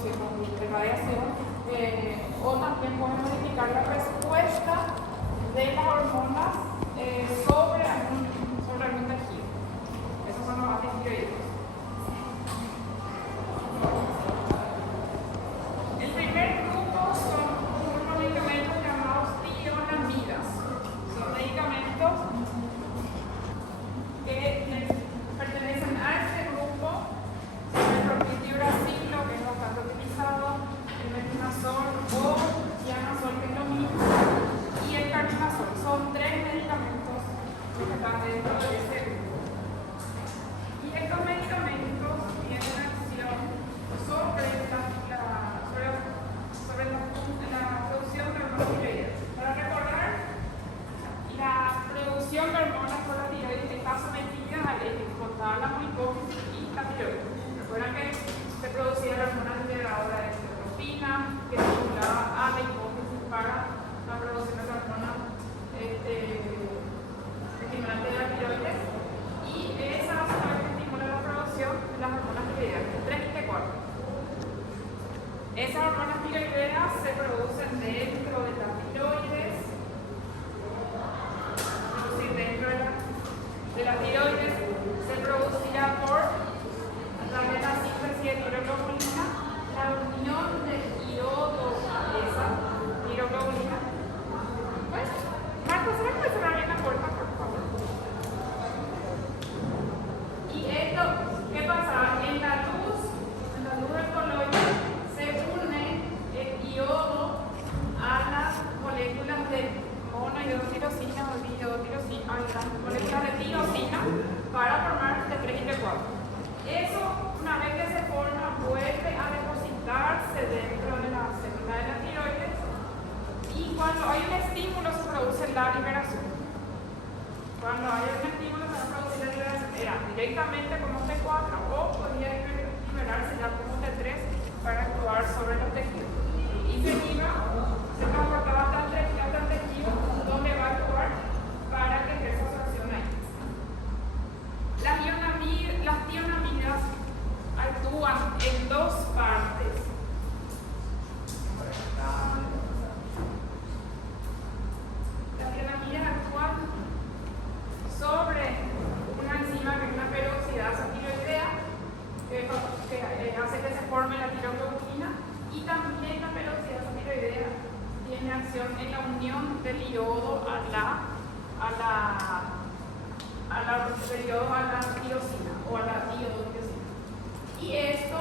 producción de radiación, o también puede modificar la respuesta de las hormonas sobre algún tejido. Esos son los antitiroideos. El primer grupo son unos medicamentos llamados tionamidas. Son medicamentos que pertenecen a este grupo. El propiltiuracilo, que es bastante utilizado, el metimazol o diamazol, que es lo mismo, y el carbimazol. Son tres medicamentos que están dentro de este grupo. Y estos medicamentos tienen acción sobre la producción de hormonas tiroideas. Para recordar, la producción de hormonas por la tiroides está sometida al eje hipotálamo, hipófisis y la tiroides. Recuerdan que se producía la hormona liberadora de estropina, que estimulaba a la hipófisis para la producción de la hormona estimulante de la tiroides, y esas son las que estimulan la producción de las hormonas tiroideas, T3 y T4. Esas hormonas tiroideas se producen dentro de la tiroides, se producirá a través de la síntesis de tiroglobulina, la unión del iodo a esa tiroglobulina. Pues, Marcos, ¿será que me cerrar bien la puerta, por favor? Y esto, ¿qué pasa? En la luz del coloide se une el iodo a las moléculas de monoiodotirosina o diodotirosina, a las moléculas de tirosina para formar T3 y T4. Eso, una vez que se forma, vuelve a depositarse dentro de la célula de la tiroides, y cuando hay un estímulo se produce la liberación. Cuando hay un estímulo se va a producir la liberación, era directamente como T4 o podría liberarse ya como T3 para actuar sobre los tejidos. Y se transportaba hasta el tejido donde va a actuar para que ejerza su acción ahí. Las tionamidas actúan en dos partes. Las tionamidas actúan sobre una enzima que es una peroxidasa tiroidea, que hace que se forme la tiroglobulina, y también la peroxidasa tiroidea tiene acción en la unión del iodo a la tirosina o a la iodotirosina. Y esto,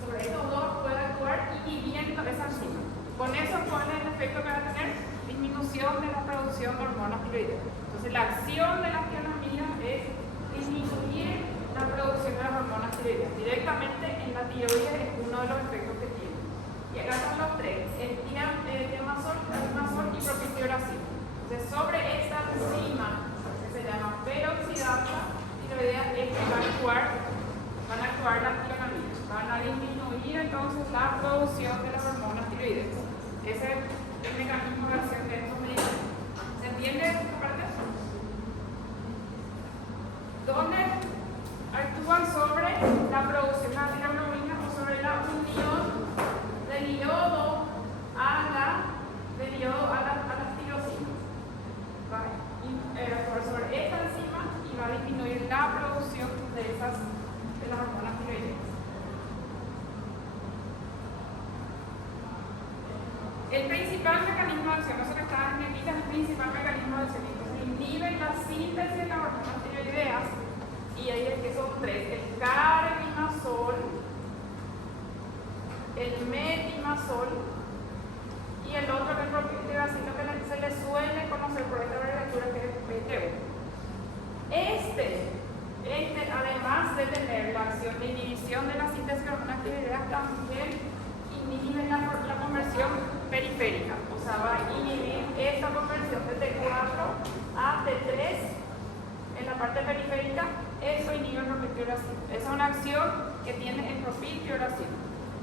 sobre estos dos, puede actuar inhibiendo esa enzima. Con eso, ¿cuál es el efecto que va a tener? Disminución de la producción de hormonas tiroideas. Entonces, la acción de las tionamidas es disminuir la producción de las hormonas tiroideas. Directamente en la tiroides es uno de los efectos que tiene. Y acá están los tres: el diamazol, carbimazol y propiltiuracilo. Entonces, sobre esta enzima que se llama peroxidasa tiroidea es que van a actuar las tionamidas. Van a disminuir entonces la producción de las hormonas tiroideas. Ese es el mecanismo de acción de estos medicamentos. ¿Se entiende esta parte? ¿Dónde actúan sobre la producción de la tiroglobulina o sobre la unión del iodo a las tirosinas? Va a actuar sobre esta enzima y va a disminuir la producción de las hormonas tiroideas. El principal mecanismo de acción, eso que está en negrita, es el principal mecanismo de acción. Entonces, inhibe la síntesis de las hormonas tiroideas, y ahí es que son tres: el carbimazol, el metimazol y el otro que es el propiltiuracilo, que se le suele conocer por esta abreviatura, que es PTU. Además de tener la acción de inhibición de la síntesis de hormonas tiroideas, también inhibe la conversión periférica, o sea, va a inhibir esta conversión de T4 a T3 en la parte periférica. Eso inhibe el propiltiuracilo. Esa es una acción que tiene el propiltiuracilo.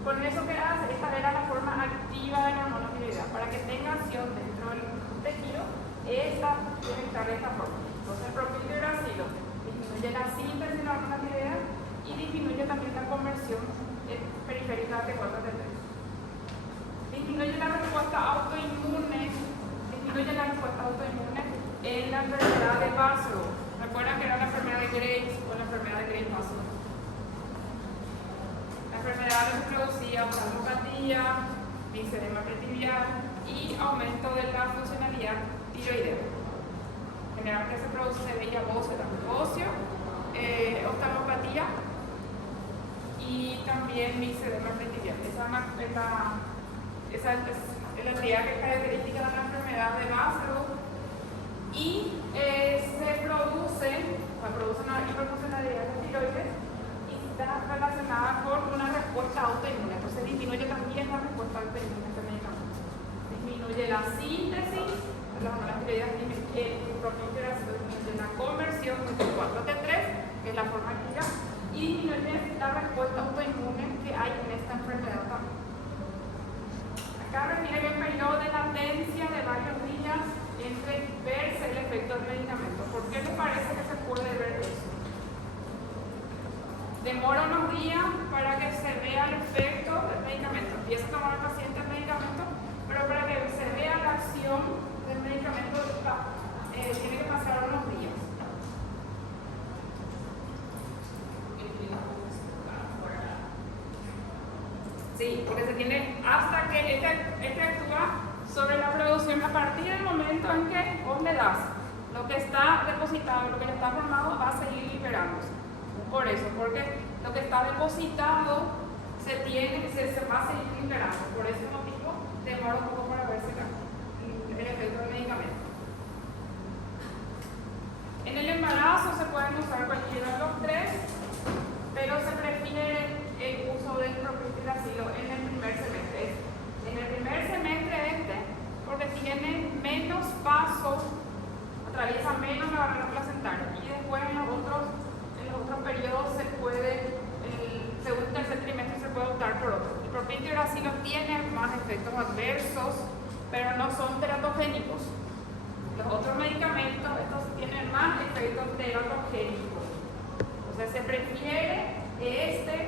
Con eso, ¿qué hace? Esta era la forma activa de la hormona tiroidea. Para que tenga acción dentro del tejido, esta tiene que estar de esta forma. Entonces, el propiltiuracilo disminuye la síntesis de la hormona tiroidea y disminuye también la conversión periférica de T4 enfermedad se producía oftalmopatía, linfedema pretibial y aumento de la funcionalidad tiroidea. Generalmente se veía bocio, oftalmopatía y también linfedema pretibial. Esa es la entidad que es característica de la enfermedad de Vástago y se produce una hiperfuncionalidad de tiroides y está relacionada con una respuesta autoinmune. Entonces disminuye también la respuesta autoinmune a este medicamento. Disminuye la síntesis de las hormonas tiroideas, disminuye la conversión de 4T3, que es la forma activa, y disminuye la respuesta autoinmune que hay en esta enfermedad también. Acá refiere el periodo de latencia de varios días entre verse el efecto del medicamento. ¿Por qué les parece que se puede ver eso? Demora unos días para que se vea el efecto del medicamento. Empieza a tomar el paciente el medicamento, pero para que se vea la acción del medicamento tiene que pasar unos días. Sí, porque se tiene hasta que este actúa sobre la producción a partir del momento en que vos le das lo que está depositado, lo que ya está formado, va a seguir liberándose. Por eso, porque lo que está depositado se va a seguir liberando. Por ese motivo demora un poco para verse el efecto del medicamento. En el embarazo se pueden usar cualquiera de los tres, pero se prefiere el uso del propiltiracilo en el primer semestre. En el primer semestre porque tiene menos pasos, atraviesa menos la barrera placentaria, y después en los otros periodos se puede, el segundo y tercer trimestre se puede optar por otro. El propiltiracilo tiene más efectos adversos, pero no son teratogénicos. Los otros medicamentos, estos tienen más efectos teratogénicos. Entonces se prefiere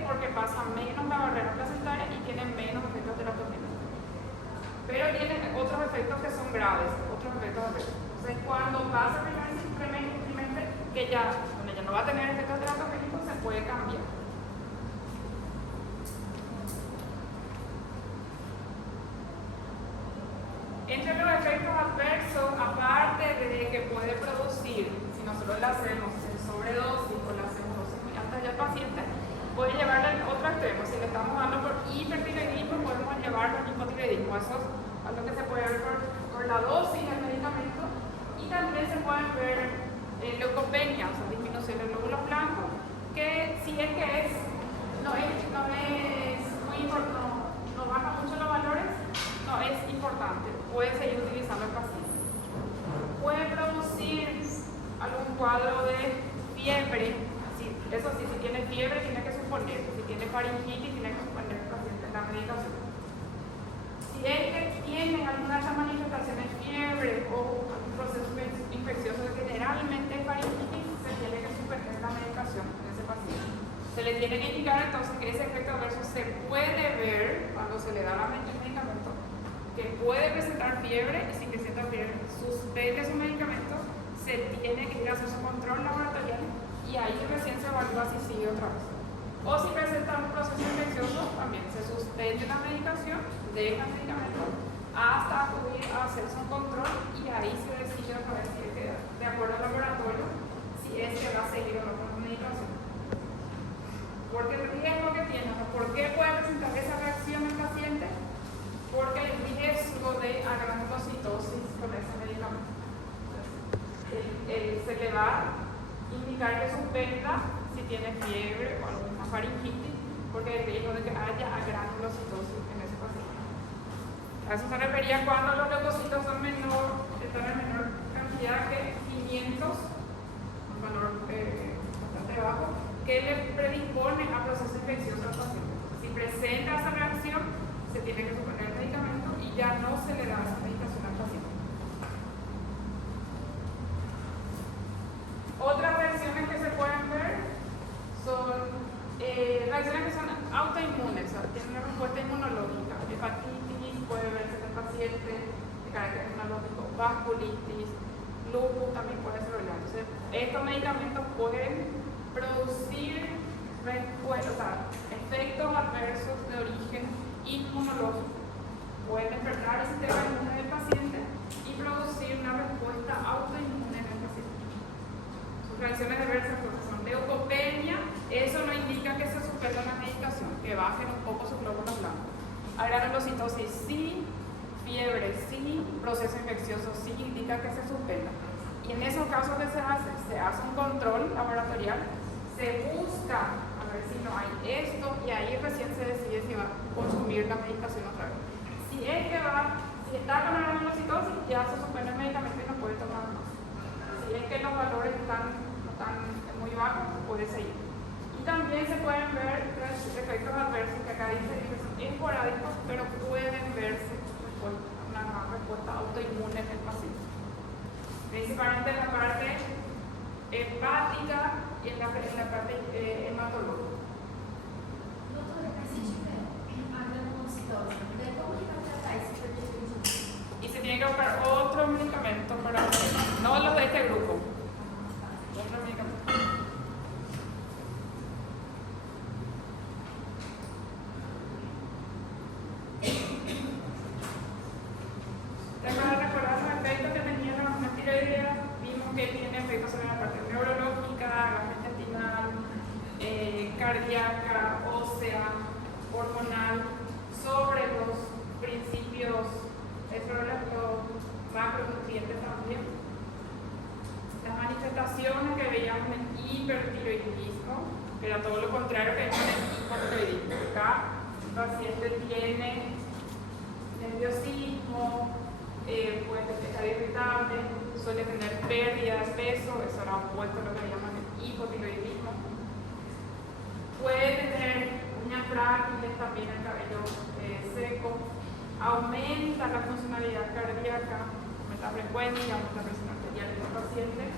porque pasa menos la barrera placentaria y tiene menos efectos teratogénicos. Pero tiene otros efectos que son graves, otros efectos adversos. Entonces cuando pasa el primer trimestre, que ya no va a tener efectos teratogénicos, se puede cambiar. Entre los efectos adversos, aparte de que puede producir, si nosotros le hacemos sobredosis o le hacemos dosis muy altas ya al paciente, puede llevarlo al otro extremo. Si le estamos dando por hipertiroidismo, podemos llevarlo al hipotiroidismo. Eso es algo que se puede ver por la dosis del medicamento. Y también se pueden ver leucopenia, o sea, disminución de glóbulos blancos, que si es que no baja mucho los valores, no es importante, puede seguir utilizando el paciente. Puede producir algún cuadro de fiebre, eso sí, si tiene fiebre tiene que suponer, si tiene faringitis tiene que suponer el paciente la medicación. Si es que tiene alguna de esas manifestaciones, fiebre o algún proceso infeccioso, generalmente faringitis, se tiene que suspender la medicación de ese paciente. Se le tiene que indicar entonces que ese efecto adverso se puede ver cuando se le da el medicamento, que puede presentar fiebre y sin que sienta fiebre, suspende su medicamento, se tiene que ir a hacer su control laboratorial y ahí recién se evalúa si sigue otra vez. O si presenta un proceso infeccioso, también se suspende la medicación, deja el medicamento hasta acudir a hacerse un control y ahí se decide otra vez si es que, de acuerdo al laboratorio, si es que va a seguir o no con la medicación. Porque el riesgo que tiene, ¿por qué puede presentar esa reacción el paciente? Porque hay riesgo de agranulocitosis con ese medicamento. Se le va a indicar que suspenda si tiene fiebre o alguna faringitis, porque hay riesgo de que haya agranulocitosis en ese paciente. A eso se refería cuando los leucocitos están en menor cantidad que 500, un valor bastante bajo, que le predispone a proceso infeccioso al paciente. Si presenta esa reacción, se tiene que suspender el medicamento y ya no se le da esa medicación al paciente. Otras reacciones que se pueden ver son reacciones que son autoinmunes, o sea, tienen una respuesta inmunológica. Hepatitis, puede verse en el paciente de carácter inmunológico, vasculitis, lupus también puede desarrollar. Entonces, estos medicamentos pueden producir efectos adversos de origen inmunológico. Pueden despertar el sistema inmune del paciente y producir una respuesta autoinmune en el paciente. Sus reacciones adversas son leucopenia. Eso no indica que se suspenda la medicación, que bajen un poco sus glóbulos blancos. Granulocitosis sí, fiebre sí, proceso infeccioso sí indica que se suspenda. Y en esos casos que se hace un control laboratorial, se busca a ver si no hay esto y ahí recién se decide si va a consumir la medicación otra vez. Si está con la granulocitosis, ya se suspende el medicamento y no puede tomar más. Si es que los valores están muy bajos, puede seguir. Y también se pueden ver los efectos adversos que acá dice que son esporádicos, pero pueden verse una respuesta autoinmune en el paciente. Principalmente en la parte hepática y en la parte hematológica. Y se tiene que buscar otro medicamento para no los de este grupo. Otro medicamento. Para recordar los efectos que tenía la hormona tiroidea, vimos que tiene efectos sobre la parte neurológica, gastrointestinal, cardíaca, ósea, hormonal, sobre los principios, sobre los macronutrientes también. Las manifestaciones que veíamos en el hipertiroidismo, que era todo lo contrario que vimos en el hipotiroidismo. Acá el paciente tiene nerviosismo, puede estar irritable, suele tener pérdida de peso, eso era opuesto a lo que llaman el hipotiroidismo. Puede tener uñas frágiles, también el cabello seco, aumenta la funcionalidad cardíaca, aumenta la frecuencia, aumenta la presión arterial del paciente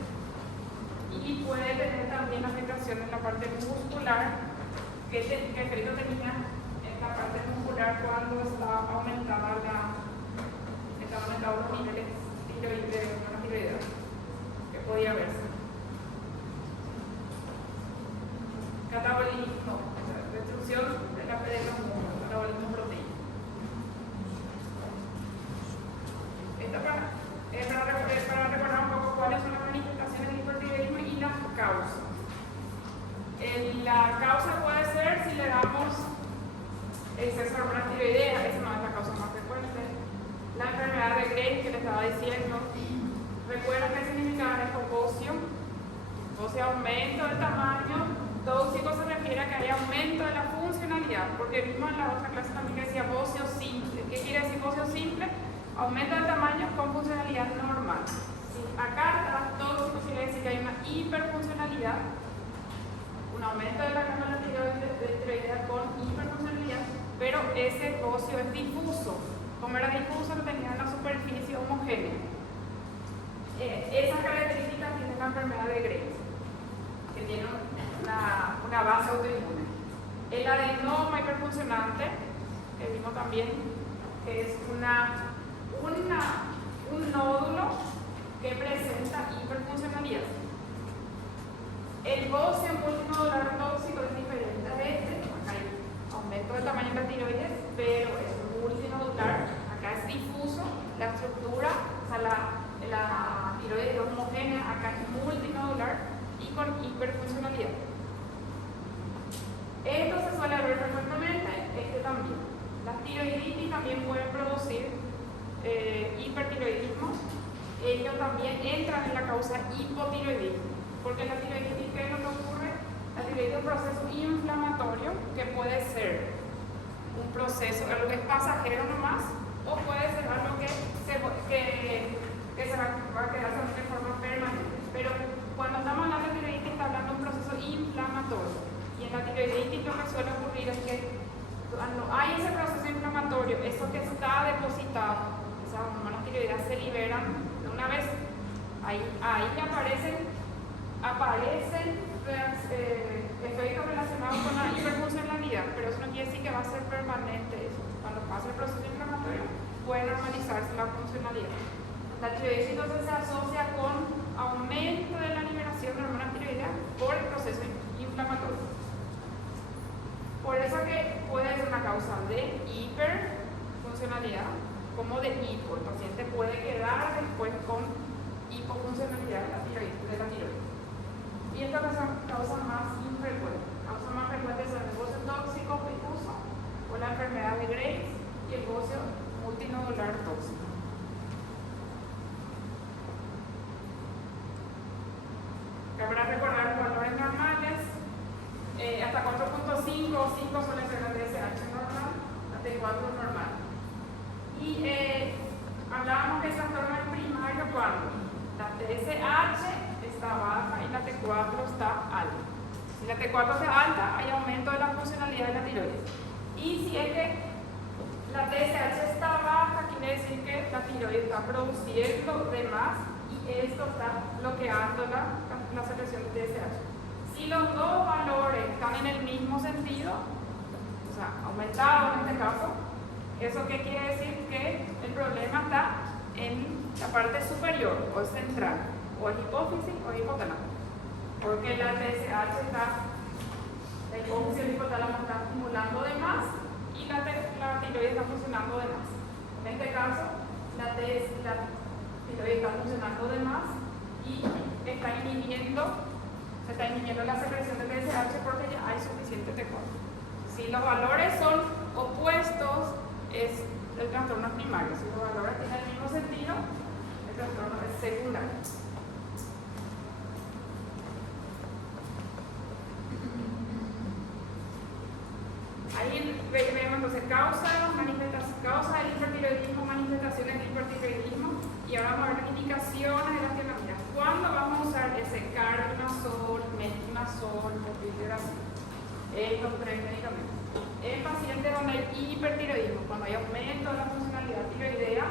y puede tener también afectación en la parte muscular, que Federico tenía en la parte muscular cuando está aumentada los niveles de hormona tiroidea, que podía verse. Catabolismo, destrucción de los músculos, catabolismo proteico. Esto para recordar un poco cuáles son las manifestaciones del hipertiroidismo y las causas. La causa puede ser si le damos exceso de hormona tiroidea, esa no es la causa más frecuente. La enfermedad de Graves que le estaba diciendo, recuerda qué significaba esto, bocio, o sea, aumento del tamaño. Tóxico se refiere a que hay aumento de la funcionalidad, porque vimos en la otra clase también que decía bocio simple. ¿Qué quiere decir bocio simple? Aumento del tamaño con funcionalidad normal. Si acá está tóxico, quiere decir que hay una hiperfuncionalidad, un aumento de la glándula tiroidea con hiperfuncionalidad, pero ese bocio es difuso. Como era difuso, no tenía una superficie homogénea. Esas características tiene la enfermedad de Graves, que tiene una base autoinmune. El adenoma hiperfuncionante, que vimos también, que es un nódulo que presenta hiperfuncionalidad. El bocio multinodular tóxico es diferente a este. Acá hay aumento del tamaño de la tiroides, pero es multinodular. Acá es difuso, la estructura, o sea, la tiroides es homogénea, acá es multinodular y con hiperfuncionalidad. Esto se suele ver frecuentemente, este también. Las tiroiditis también pueden producir hipertiroidismo. Ellos también entran en la causa hipotiroidismo, porque la tiroiditis, ¿qué es lo que ocurre? La tiroides es un proceso inflamatorio que puede ser un proceso, algo que es pasajero nomás, o puede ser algo que se va a quedar de forma permanente. Pero cuando estamos hablando de tiroiditis, está hablando de un proceso inflamatorio. Y en la tiroiditis lo que suele ocurrir es que cuando hay ese proceso inflamatorio, eso que está depositado, esas hormonas tiroideas se liberan de una vez. Ahí aparecen efectos relacionados con la hiperfuncionalidad, pero eso no quiere decir que va a ser permanente eso. Cuando pasa el proceso inflamatorio, puede normalizarse la funcionalidad. La tiroiditis entonces se asocia con aumento de la liberación de hormonas tiroideas por el proceso inflamatorio. Por eso que puede ser una causa de hiperfuncionalidad como de hipo. El paciente puede quedar después con hipofuncionalidad de la tiroides. Y esta es la causa más infrecuente. La causa más frecuente es el bocio tóxico difuso o la enfermedad de Graves y el bocio multinodular tóxico. Para recordar los valores normales, hasta 4.5 o 5 suele ser la TSH normal, la T4 normal. Y hablábamos de trastorno primario cuando la TSH está baja y la T4 está alta. Si la T4 está alta, hay aumento de la funcionalidad de la tiroides. Y si es que la TSH está baja, quiere decir que la tiroides está produciendo de más y esto está bloqueando la secreción de TSH. Si los dos valores están en el mismo sentido, o sea, aumentados en este caso, ¿eso qué quiere decir? Que el problema está en la parte superior o central, o es hipófisis o hipotálamo, porque la TSH está, la hipófisis y el hipotálamo están estimulando de más y la tiroides está funcionando de más. En este caso, la tiroides está funcionando de más y está se está inhibiendo la secreción de TSH porque ya hay suficiente T4. Si los valores son opuestos, es el trastorno primario. Si los valores tienen el mismo sentido, el trastorno es secundario. Ahí vemos entonces causa del hipertiroidismo, manifestaciones del hipertiroidismo, y ahora vamos a ver las indicaciones de las terapias. ¿Cuándo vamos a usar ese carbimazol, metimazol, motilgrafol? Estos tres medicamentos. En pacientes donde hay hipertiroidismo, cuando hay aumento de la funcionalidad tiroidea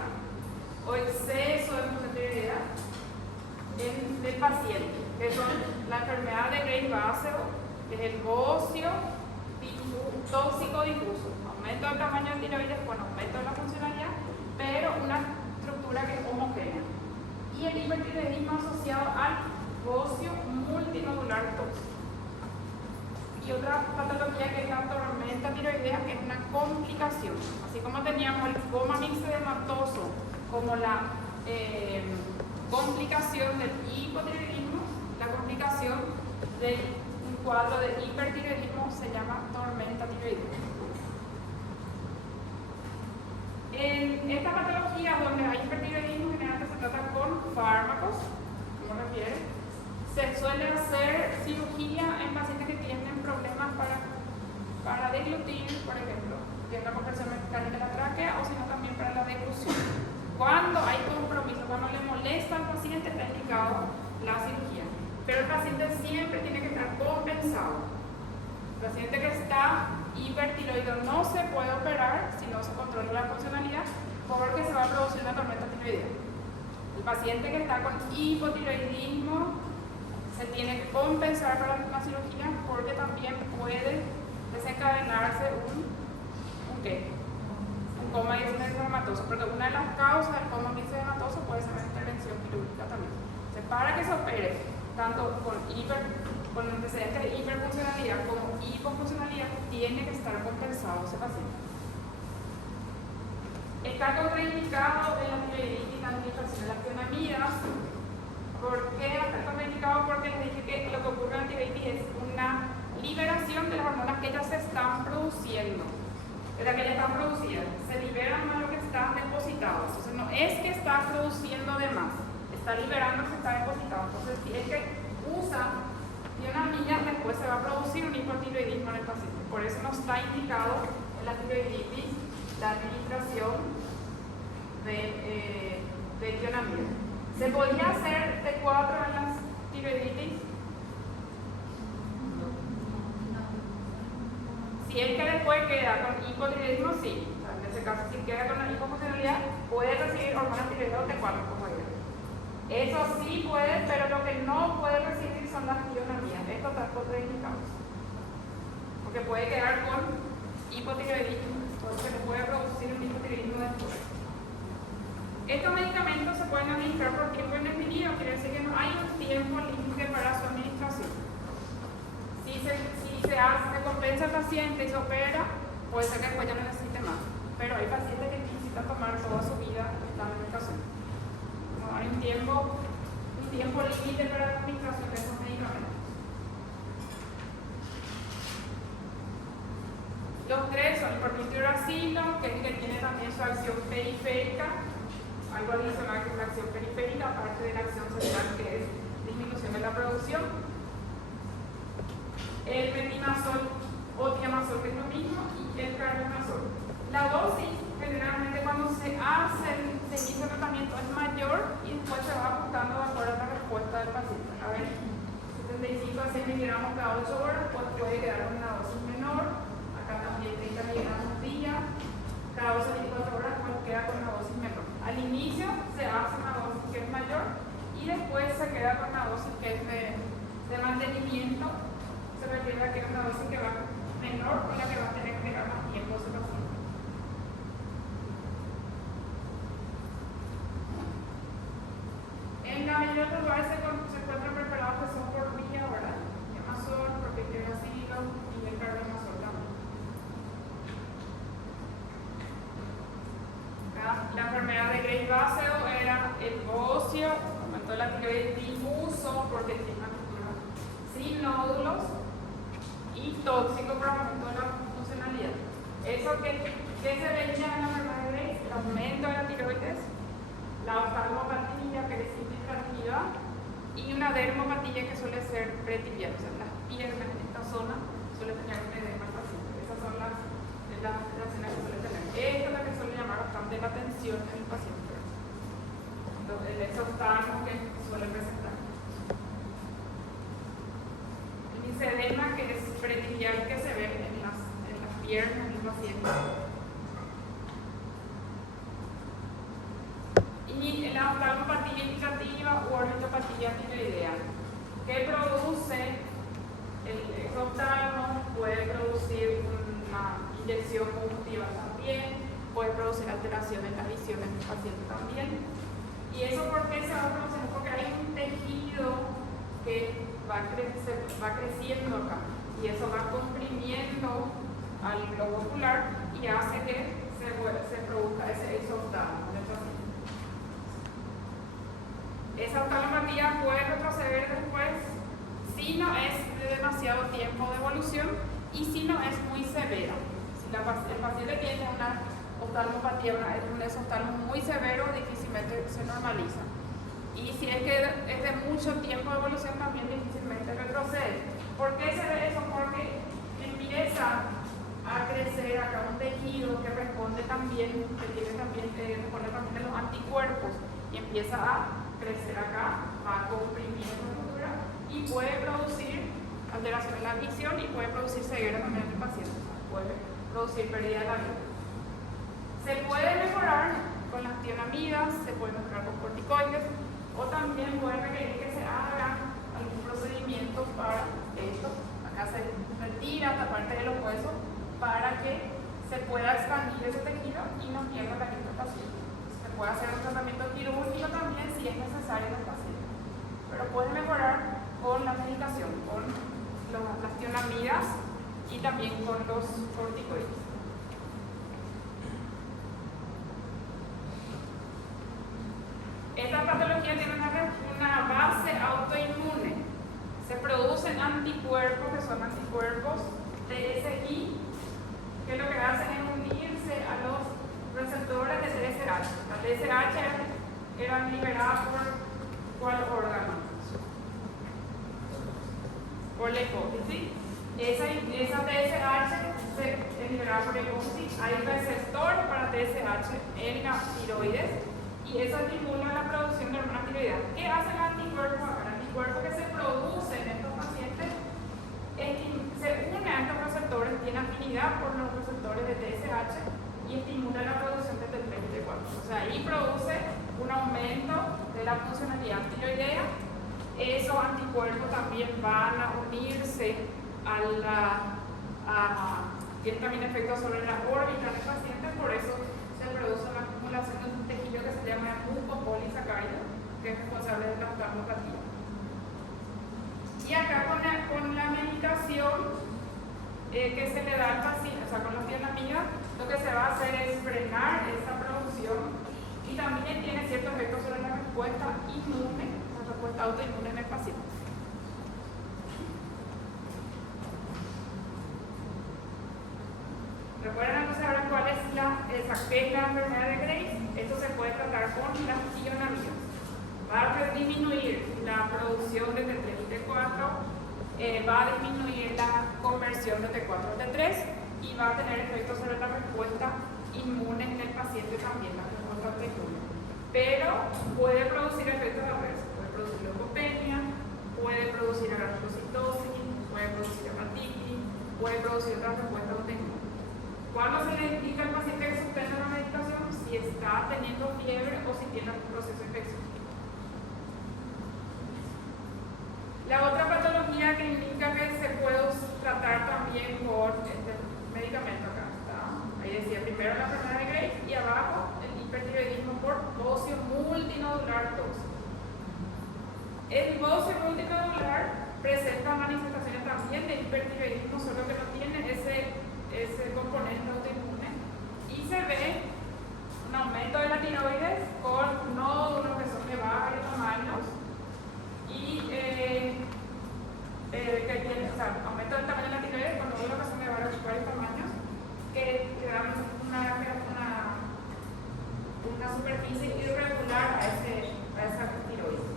o exceso de función tiroidea del paciente, que son la enfermedad de Graves-Basedow, que es el bocio tóxico difuso, aumento del tamaño de tiroides con aumento de la funcionalidad, pero una estructura que es homogénea. Y el hipertiroidismo asociado al bocio multinodular tóxico. Y otra patología que es la tormenta tiroidea, que es una complicación. Así como teníamos el coma mixedematoso como la complicación del hipotiroidismo, la complicación del cuadro de hipertiroidismo se llama tormenta tiroidea. En esta patología donde hay hipertiroidismo, generalmente se trata con fármacos, como refiere. Se suele hacer cirugía en pacientes que tienen problemas para deglutir, por ejemplo, que es la compresión mecánica de la tráquea, o sino también para la deglución. Cuando hay compromiso, cuando le molesta al paciente, está indicado la cirugía. Pero el paciente siempre tiene que estar compensado. El paciente que está hipertiroideo no se puede operar si no se controla la funcionalidad, porque se va a producir una tormenta tiroidea. El paciente que está con hipotiroidismo se tiene que compensar para la cirugía, porque también puede desencadenarse un coma mixedematoso, porque una de las causas del coma mixedematoso puede ser una intervención quirúrgica también. Entonces, para que se opere tanto con antecedentes de hiperfuncionalidad como hipofuncionalidad, tiene que estar compensado ese paciente. Está contraindicado en la tiroiditis la administración de las tionamidas. ¿Por qué está contraindicado? Porque les dije que lo que ocurre en la tiroiditis es una liberación de las hormonas que ya se están produciendo, de las que ya están producidas. Se liberan más lo que están depositados. Entonces, no es que está produciendo de más, está liberando lo que está depositado. Entonces, si es que usa tionamidas, después se va a producir un hipotiroidismo en el paciente. Por eso no está indicado en la tiroiditis la administración de tionamidas. ¿Se podría hacer T4 en las tiroiditis? Si es que después queda con hipotiroidismo, sí. O sea, en ese caso, si queda con la hipofuncionalidad, puede recibir hormonas tiroideas T4 como ella. Eso sí puede, pero lo que no puede recibir son las tionamidas. Esto está contraindicado. Porque puede quedar con hipotiroidismo, porque le puede producir un hipotiroidismo después. Estos medicamentos se pueden administrar por tiempo indefinido, quiere decir que no hay un tiempo límite para su administración. Si se compensa el paciente y se opera, puede ser que después ya no necesite más. Pero hay pacientes que necesitan tomar toda su vida la medicación. No hay un tiempo límite para la administración de esos medicamentos. Los tres son el hiperglutiuracilo, que es el que tiene también su acción periférica, algo adicional que es la acción periférica, aparte de la acción central que es disminución de la producción. El metimazol o diamazol, que es lo mismo, y el carbimazol. La dosis, generalmente cuando se inicia el tratamiento es mayor y después se va ajustando de acuerdo a la respuesta del paciente. A ver, 75 a 100 miligramos cada 8 horas, pues puede quedar una dosis menor. Acá también 30 miligramos día, cada 12 24 horas pues queda con una dosis menor. Al inicio se hace una dosis que es mayor y después se queda con una dosis que es de mantenimiento. Se refiere a que es una dosis que va menor o la que va a tener que quedar más tiempo ese paciente. En la mayoría de los lugares se encuentran preparados que son por vía, ¿verdad? Diamazol, propietirazilo y el carbimazol también. La enfermedad de Graves-Basedow era el bocio, aumento de la tiroides difuso porque tiene una estructura sin nódulos y tóxico por aumento de la funcionalidad. Eso que se veía en la enfermedad de Graves, el aumento de la tiroides, la oftalmopatía que es hiperactiva y una dermopatía que suele ser pretibial, o sea, las piernas en esta zona suele tener un edema al paciente. Esas son las escenas que suele tener. Esta es la que suele llamar bastante la atención en el paciente. Entonces, el exoftalmo que suele presentar. El edema que es pretibial que se ve en las piernas del paciente. Y la oftalmopatía indicativa o orbitopatía tiroidea, que produce el exoftalmo, puede producir una inyección conjuntiva también, puede producir alteración en la visión en el paciente también. ¿Y eso por qué se va produciendo? Porque hay un tejido que va creciendo acá y eso va comprimiendo al globo ocular y hace que se produzca ese exoftalmo. Esa oftalmopatía puede retroceder después si no es de demasiado tiempo de evolución y si no es muy severo. Si el paciente tiene una oftalmopatía, un exoftalmo muy severo, difícilmente se normaliza. Y si es que es de mucho tiempo de evolución, también difícilmente retrocede. ¿Por qué se ve eso? Porque empieza a crecer acá un tejido que responde también, responde también a los anticuerpos y empieza a crecer acá, va comprimiendo la estructura y puede producir alteración en la visión y puede producir ceguera también en el paciente, puede producir pérdida de la vista. Se puede mejorar con las tionamidas, se puede mejorar con corticoides o también puede requerir que se haga algún procedimiento para esto. Acá se retira esta parte de los huesos para que se pueda expandir ese tejido y no pierda la vista del paciente. Se puede hacer un tratamiento quirúrgico también si es necesario en el paciente, pero puede mejorar con la medicación, con las tionamidas y también con los corticoides. Esta patología tiene una base autoinmune. Se producen anticuerpos que son anticuerpos TSI, que lo que hacen es unirse a los receptores de TSH. Las TSH eran liberadas por ¿cuál órgano? Por la hipófisis. Esa TSH se liberada por la hipófisis. Hay receptores para TSH en la tiroides y eso estimula la producción de hormonas tiroideas. ¿Qué hace el anticuerpo? El anticuerpo que se produce en estos pacientes se une a estos receptores, tiene afinidad por los receptores de TSH y estimula la producción de T3 y T4. O sea, ahí produce un aumento de la funcionalidad tiroidea. Esos anticuerpos también van a unirse tienen también efectos sobre la órbita del paciente, por eso se produce la acumulación de un tejido que se llama mucopolisacárido, que es responsable de la oftalmopatía. Y Y acá con la medicación que se le da al paciente, o sea, con la tienamida, lo que se va a hacer es frenar esa producción y también tiene ciertos efectos sobre la respuesta inmune, la respuesta autoinmune en el paciente. ¿Recuerdan entonces ahora cuál es qué es la enfermedad de Graves? Esto se puede tratar con las tionamidas. Va a disminuir la producción de T3 y T4, va a disminuir la conversión de T4 a T3 y va a tener efectos sobre la respuesta inmune en el paciente también, la respuesta autoinmune. Pero puede producir efectos adversos, puede producir leucopenia, puede producir aganglocitosis, puede producir hepatitis, puede producir otra respuesta autoinmune. ¿Cuándo se le indica al paciente que suspenda la medicación? Si está teniendo fiebre o si tiene algún proceso infeccioso. La otra patología que indica que se puede tratar también por este medicamento acá está. Ahí decía primero la enfermedad de Graves y abajo el hipertiroidismo por bocio multinodular tóxico. El bocio multinodular presenta manifestaciones también de hipertiroidismo, solo que no tiene ese componente autoinmune y se ve un aumento de la tiroides con nódulos que son de varios tamaños y que tiene, o sea, aumento del tamaño de la tiroides con nódulos que son de varios tamaños que dan una superficie irregular a esa tiroides.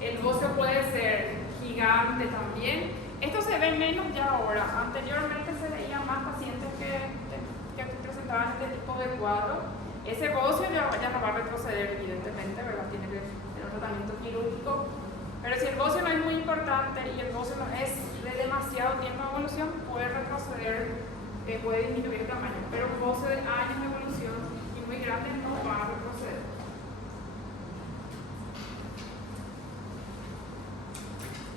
El bocio puede ser gigante también. Esto se ve menos ya ahora. Anteriormente se veía más pacientes que presentaban este tipo de cuadro. Ese bocio ya no va a retroceder, evidentemente, ¿verdad? Tiene que tener un tratamiento quirúrgico. Pero si el bocio no es muy importante y el bocio no es de demasiado tiempo de evolución, puede retroceder, puede disminuir el tamaño. Pero un bocio de años de evolución y muy grande no va a retroceder.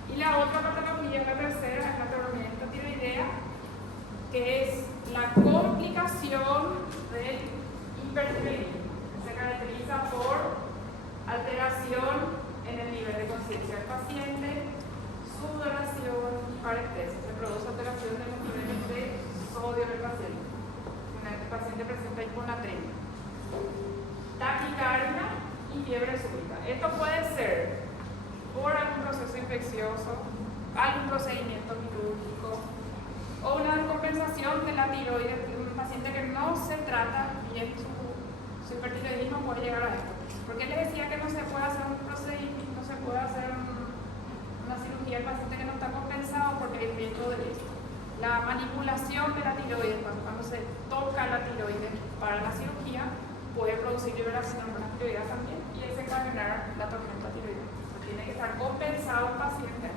Y la otra patología, la tercera, es la tormenta tiroidea, que es la complicación del hipertiroidismo. Se caracteriza por alteración en el nivel de conciencia del paciente, sudoración y parestesia. Se produce alteración de los niveles de sodio del paciente. El paciente presenta hiponatremia, taquicardia y fiebre súbita. Esto puede ser por algún proceso infeccioso, algún procedimiento quirúrgico o una descompensación de la tiroides de un paciente que no se trata bien su hipertiroidismo puede llegar a esto. Porque les decía que no se puede hacer un procedimiento, no se puede hacer una cirugía al paciente que no está compensado porque hay riesgo de esto. La manipulación de la tiroides, cuando se toca la tiroides para la cirugía, puede producir liberación de la tiroides también y desencadenar la tormenta tiroidea. Tiene que estar compensado el paciente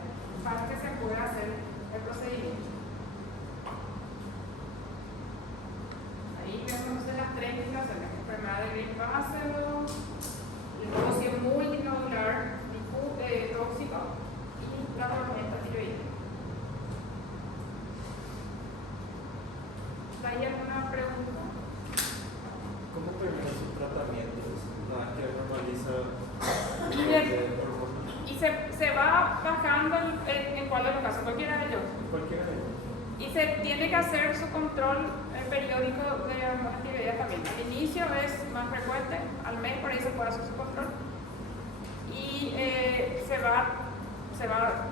para que se pueda hacer el procedimiento. Ahí vemos las tres indicaciones: enfermedad de Graves ácido, el bocio multinodular tóxico y la tormenta tiroidea. ¿Hay alguna pregunta? ¿Cómo termina su tratamiento? Una vez que normaliza y se va bajando en cuál de los casos, cualquiera de ellos. Cualquiera de ellos. Y se tiene que hacer su control periódico de hormonas tiroideas también. Al inicio es más frecuente, al mes por ahí se puede hacer su control. Y se va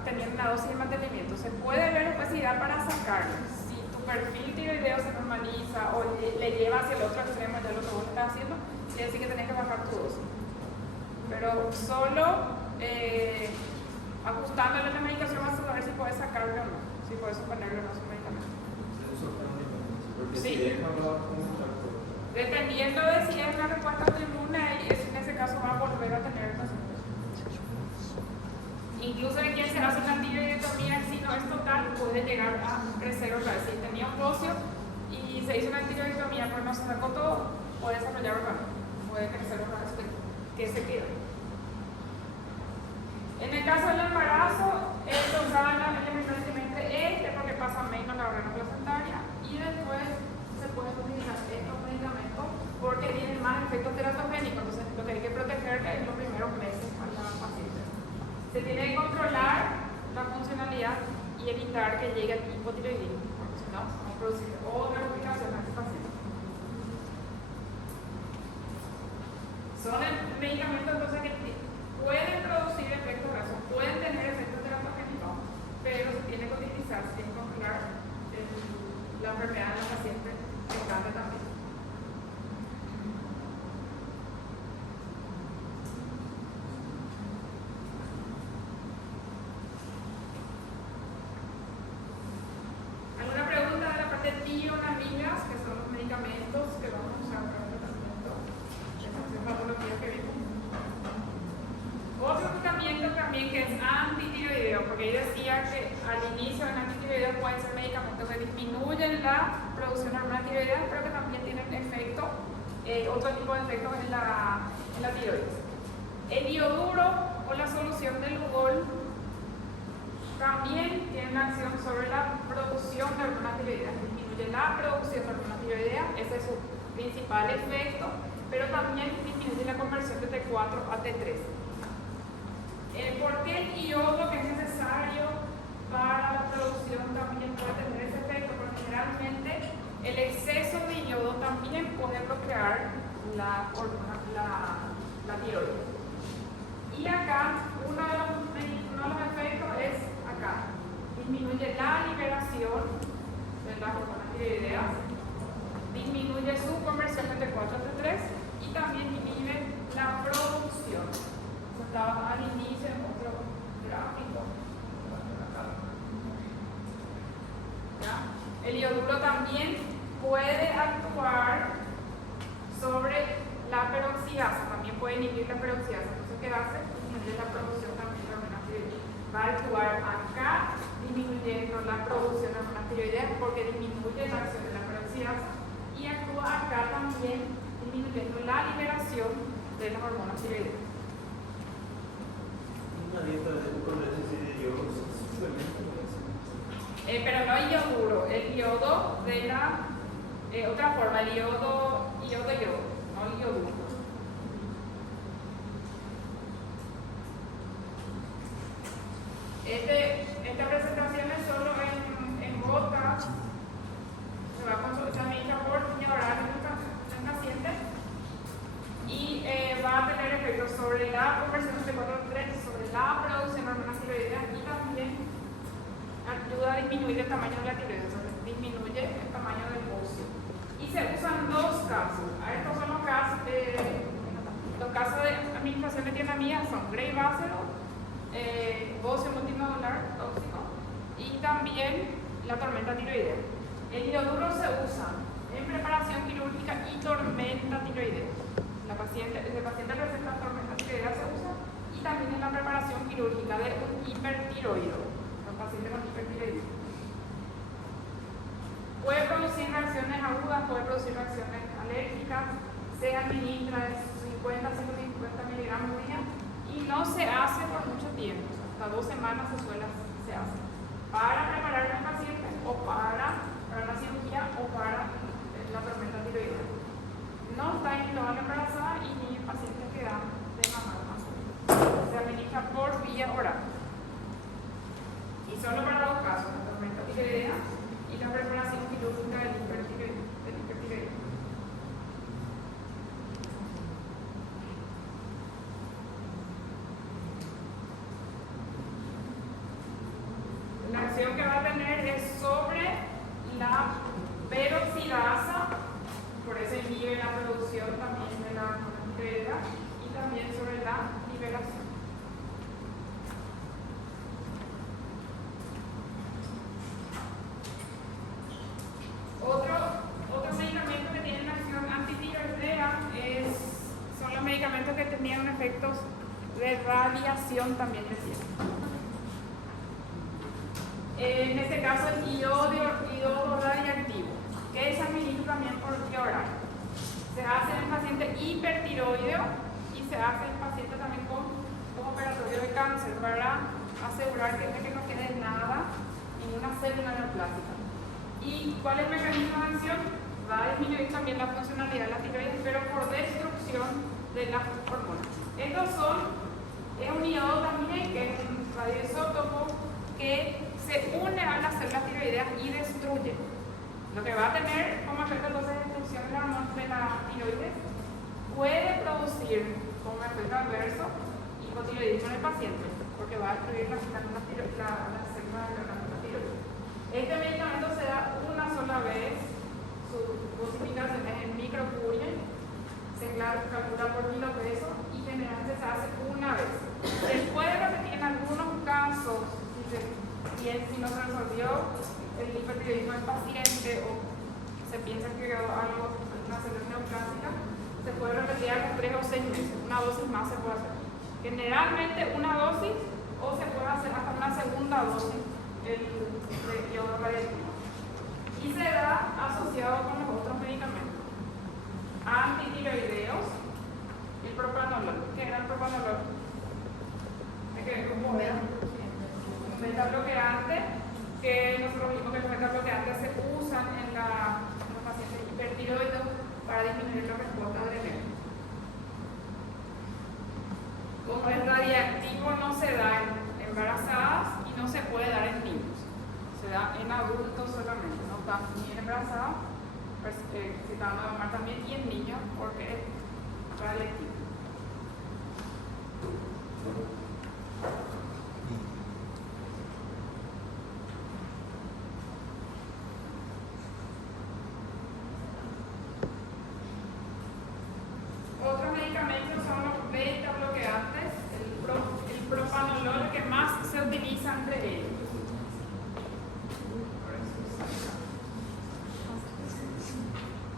teniendo una dosis de mantenimiento. Se puede ver necesidad para sacarlo. Si tu perfil tiroideo se normaliza o le lleva hacia el otro extremo de lo que vos estás haciendo, quiere decir que tenés que bajar tu dosis. Pero solo ajustándole la medicación vas a saber si puedes sacarlo o no, si puedes suponerlo o no su medicamento. Porque Sí. si deja hablar con un doctor. Dependiendo de si es una respuesta autoinmune, en ese caso va a volver a tener el paciente. Incluso en quien se hace una tiroidectomía, si no es total, puede llegar a crecer otra vez. Si tenía un bocio y se hizo una tiroidectomía pero no se sacó todo, puede desarrollar otra vez, puede crecer otra vez que se queda. En el caso del embarazo, se usaban elementalmente porque pasa menos la barrera placentaria y después se pueden utilizar estos medicamentos porque tienen más efectos teratogénicos. Entonces, lo que hay que proteger es los primeros meses a la paciente. Se tiene que controlar la funcionalidad y evitar que llegue al hipotiroidismo, porque si no, vamos a producir otra complicación a este paciente. Son medicamentos entonces que pueden producir efectos grasos, pueden tener efectos teratogénicos, pero se tiene que utilizar, se tiene que controlar la enfermedad de los pacientes gestante también. ¿Alguna pregunta de la parte de tionaminas, que son los medicamentos que vamos a usar para el tratamiento de esta patología que vimos? Otro tratamiento también que es antitiroideo, porque yo decía que al inicio del antitiroideo pueden ser medicamentos que disminuyen la producción de hormona tiroidea, pero que también tienen efecto, otro tipo de efectos en la tiroides. El ioduro o la solución de Lugol también tiene una acción sobre la producción de hormona tiroidea, disminuye la producción de hormona tiroidea, ese es su principal efecto, pero también disminuye la conversión de T4 a T3. ¿Por qué el iodo, que es necesario para la producción, también puede tener ese efecto? Porque generalmente el exceso de iodo también puede bloquear la tiroides. Y acá, uno de los efectos es acá. Disminuye la liberación de las hormonas tiroideas, disminuye su conversión de T4 a T3 y también inhibe la producción. Estaba al inicio en otro gráfico. ¿Ya? El ioduro también puede actuar sobre la peroxidasa, también puede inhibir la peroxidasa. Entonces, ¿qué hace? Disminuye la producción también de hormonas tiroideas. Va a actuar acá, disminuyendo la producción de hormonas tiroideas porque disminuye la acción de la peroxidasa, y actúa acá también disminuyendo la liberación de las hormonas tiroideas. Una dieta con necesidad de yodo, suplemento. Pero no el ioduro, el yodo de la otra forma, el yodo, no el ioduro. Esta presentación es solo en gotas, se administra por vía oral en el paciente y va a tener efectos sobre la conversión de T4-3, sobre la producción de hormonas tiroideas y también ayuda a disminuir el tamaño de la tiroides, o sea, disminuye el tamaño del óvulo. Y se usan dos casos. Estos son los casos de administración de tiamina, son Gray Bacillus, óseo multinodular tóxico y también la tormenta tiroidea. El ioduro se usa en preparación quirúrgica y tormenta tiroidea. El paciente presenta tormenta tiroidea se usa y también en la preparación quirúrgica de un hipertiroideo, el paciente con hipertiroidismo. Puede producir reacciones agudas, puede producir reacciones alérgicas, se administra de 50 a 150 miligramos al día y no se hace por mucho tiempo, hasta 2 semanas se hace para preparar al paciente o para la cirugía o para la tormenta tiroidea. No está indicado a la embarazada y ni en pacientes que dan de mamar más. Se administra por vía oral. Y solo para los casos, la tormenta tiroidea y la preparación quirúrgica del hipertiroidismo. La acción que va a tener es sobre la peroxidasa, por eso inhibe la producción también de la hormona tiroidea y también sobre la liberación. Otro medicamento que tiene una acción antitiroidea son los medicamentos que tenían efectos de radiación, también decía. En este caso el iodo radiactivo, que se administra también por vía oral. Se hace en el paciente hipertiroideo y se hace en el paciente también con operatorio de cáncer para asegurar que no quede nada, ninguna célula neoplásica. ¿Y cuál es el mecanismo de acción? Va a disminuir también la funcionalidad de la tiroides, pero por destrucción de las hormonas. Estos son Es un iodo también, que es un radioisótopo que se une a las células tiroideas y destruye. Lo que va a tener como efecto entonces destrucción de la tiroides puede producir como efecto adverso hipotiroidismo en el paciente, porque va a destruir las células de la tiroides. Este medicamento se da una sola vez, su dosificación es en microcurie, se calcula por kilo peso y generalmente se hace una vez. Se puede repetir en algunos casos, si no se resolvió el hipertiroidismo del paciente o se piensa que quedó algo, una célula neoplásica, se puede repetir a los 3 o 6 meses. Una dosis más se puede hacer. Generalmente una dosis o se puede hacer hasta una segunda dosis de iodo radiactivo. Y se da asociado con los otros medicamentos. Antitiroideos, el propranolol. ¿Qué era el propranolol? Hay que ver cómo era. Un beta-bloqueante, que nosotros vimos que los beta-bloqueantes se usan en los pacientes hipertiroides para disminuir la respuesta adrenérgica. Como el radiactivo no se da en embarazadas y no se puede dar en niños, se da en adultos solamente, no está ni en embarazadas, se está dando a mamar también y en niños porque es radiactivo. Otros medicamentos son los beta bloqueantes, el propranolol que más se utiliza entre ellos.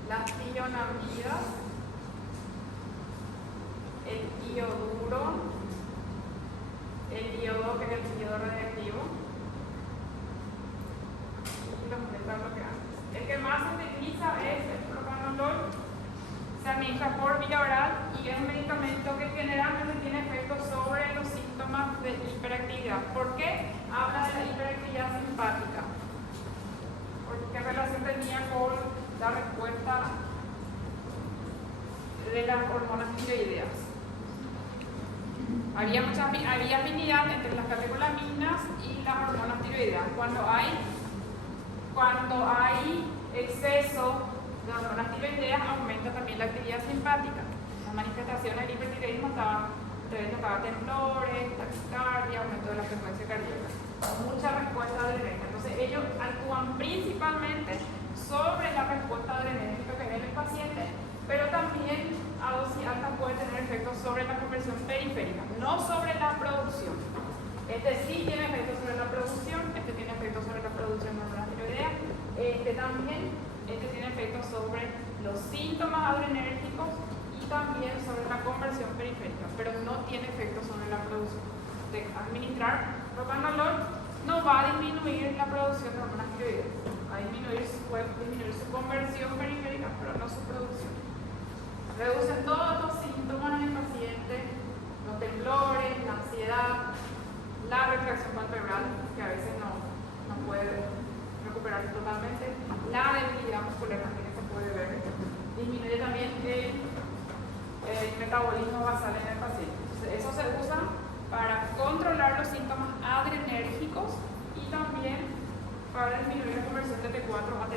Las tionamidas, el ioduro, el iodo que es el iodo radiactivo y los beta bloqueantes. El que más se utiliza es el propranolol. Se administra por vía oral y es un medicamento que generalmente tiene efectos sobre los síntomas de hiperactividad. ¿Por qué? Habla de la hiperactividad simpática. ¿Qué relación tenía con la respuesta de las hormonas tiroideas? Había afinidad entre las catecolaminas y las hormonas tiroideas. Cuando hay exceso de hormonas tiroideas, aumenta también la actividad simpática. Las manifestaciones del hipertiroidismo estaban temblores, taquicardia, aumento de la frecuencia cardíaca, mucha respuesta adrenérgica. Entonces ellos actúan principalmente sobre la respuesta adrenérgica que tiene el paciente, pero también a dosis alta puede tener efectos sobre la conversión periférica, no sobre la producción. Este sí tiene efectos sobre la producción, este tiene efectos sobre la producción de hormonas tiroideas, este tiene efectos sobre los síntomas adrenérgicos y también sobre la conversión periférica, pero no tiene efectos sobre la producción. De administrar propranolol no va a disminuir la producción de hormonas tiroideas, puede disminuir su conversión periférica, pero no su producción. Reducen todos los síntomas en el paciente, los temblores, la ansiedad, la retracción palpebral, que a veces no puede recuperarse totalmente, la debilidad muscular también se puede ver, disminuye también el metabolismo basal en el paciente. Entonces, eso se usa para controlar los síntomas adrenérgicos y también para disminuir la conversión de T4 a T3.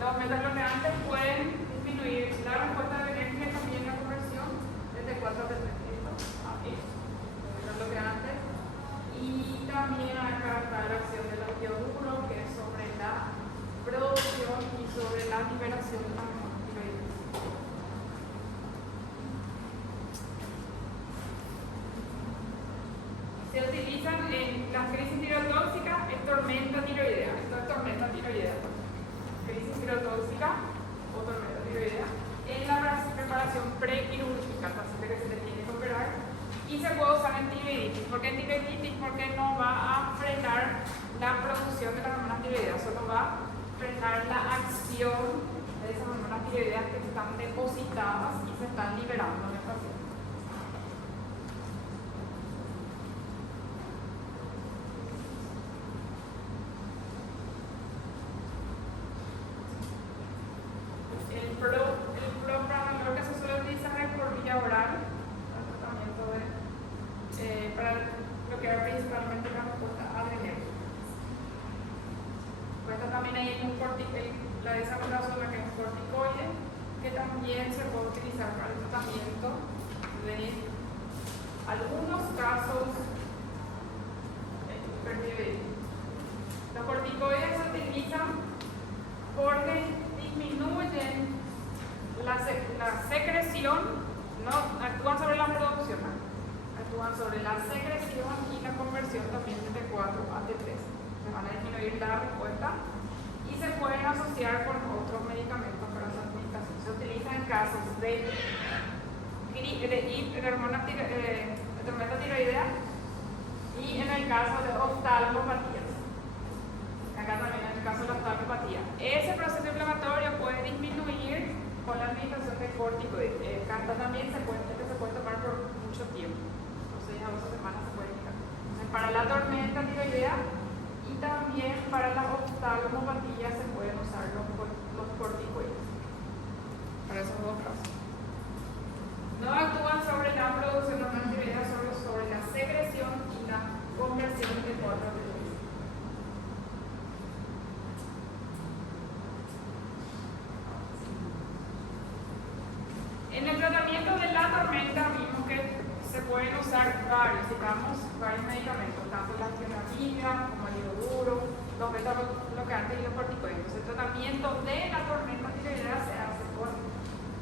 Los metabloqueantes pueden disminuir la respuesta adrenérgica y también la conversión de T4 a T3. Metabloqueantes. Y también acá está la acción del iodo, que es sobre la producción y sobre la liberación de la hormona tiroides. Se utilizan en las crisis tirotóxicas, es tormenta tiroidea. Esto es tormenta tiroidea. Crisis tirotóxica o tormenta tiroidea en la preparación prequirúrgica, el paciente que se le tiene que operar, y se puede usar en tiroiditis. ¿Por qué en tiroiditis? Porque no va a frenar la producción de las hormonas tiroideas, solo va a frenar la acción de esas hormonas tiroideas que están depositadas y se están liberando en el paciente. la desamorrazona, que es un corticoide, que también se puede utilizar para el tratamiento de algunos casos de hipertiroidismo. Los corticoides se utilizan porque disminuyen la secreción, no actúan sobre la producción, actúan sobre la secreción y la conversión también de T4 a T3. Se van a disminuir la respuesta y se pueden asociar con otros medicamentos para su administración. Se utiliza en casos de hormona de tormenta tiroidea y en el caso de oftalmopatías. Acá también en el caso de la oftalmopatía. Ese proceso inflamatorio puede disminuir con la administración de corticoides. El canta también se puede tomar por mucho tiempo. 6 a 12 semanas se puede quitar. Entonces, para la tormenta tiroidea y también para la oftalmopatía se pueden usar los corticoides. Para esos dos casos. No actúan sobre la producción hormonal tiroidea, solo sobre la secreción y la conversión de T4 a T3. En el tratamiento de la tormenta vimos que se pueden usar varios medicamentos, tanto la antihistamínicas como el iodo, los beta-bloqueantes y los corticoides. El tratamiento de la tormenta tiroidea se hace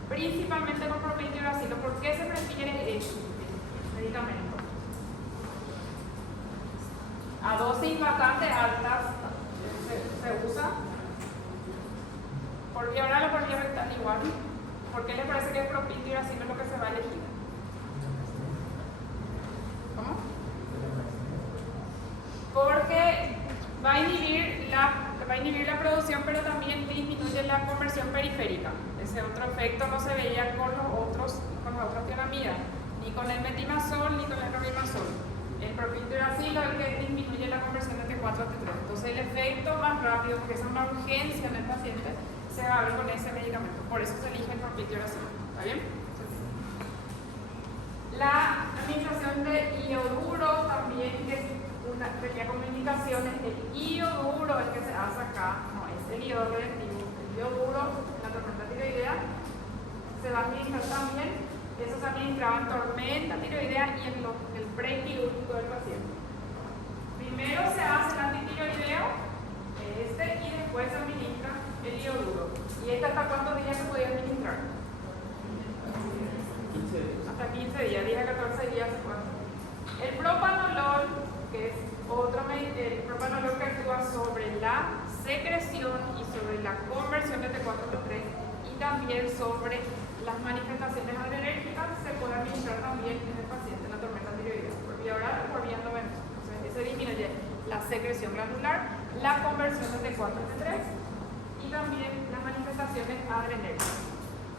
principalmente con propiltiuracilo. ¿Por qué se prefiere este medicamento? A dosis bastante altas se usa por vía oral o por vía rectal igual. ¿Por qué les parece que el propiltiuracilo es lo que se va a elegir? ¿Cómo? Porque va a inhibir la producción, pero también disminuye la conversión periférica. Ese otro efecto no se veía con las otras tiramidas, ni con el metimazol ni con el robimazol. El propiltiuracilo es el que disminuye la conversión de T4 a T3. Entonces el efecto más rápido, porque es una urgencia en el paciente, se va a ver con ese medicamento. Por eso se elige el propiltiuracilo. ¿Está bien? La administración de ioduro también es una tenía como indicaciones. El ioduro, el que se hace acá, no es el iodo reactivo. El ioduro, la tormenta tiroidea, se va a administrar también. Eso se administraba en tormenta tiroidea y en el prequirúrgico del paciente. Primero se hace el antitiroideo, y después se administra el ioduro. ¿Y hasta cuántos días se podía administrar? 15 días. Hasta 15 días, 10 a 14 días se puede. El propanolol, que es el propanolol que actúa sobre la secreción y sobre la conversión de T4 a T3 y también sobre las manifestaciones adrenérgicas, se puede administrar también en el paciente en la tormenta tiroidea, por vía oral o por vía endovenosa. Entonces, ese disminuye la secreción glandular, la conversión de T4 a T3 y también las manifestaciones adrenérgicas.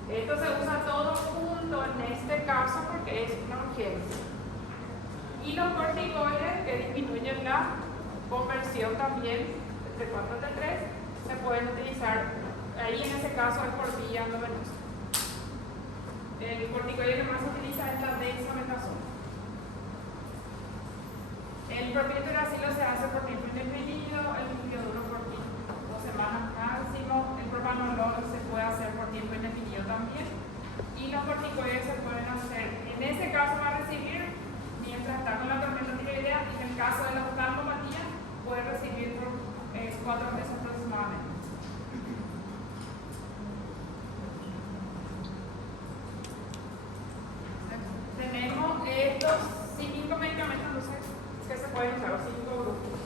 Esto se usa todo junto en este caso porque es una urgencia. Y los corticoides, que disminuyen la conversión también de T4 a T3, se pueden utilizar, ahí en ese caso es por vía endovenosa. El corticoide que más se utiliza es la dexametasona. El propiltiuracilo se hace por tiempo indefinido, el ioduro por 2 semanas máximo, el propanolol se puede hacer por tiempo indefinido también, y los corticoides se pueden hacer, en ese caso va a recibir mientras está con la tormenta tiroidea, y en el caso de la oftalmopatía puede recibir por 4 meses aproximadamente. Tenemos estos 5 medicamentos que se pueden usar, los 5 grupos.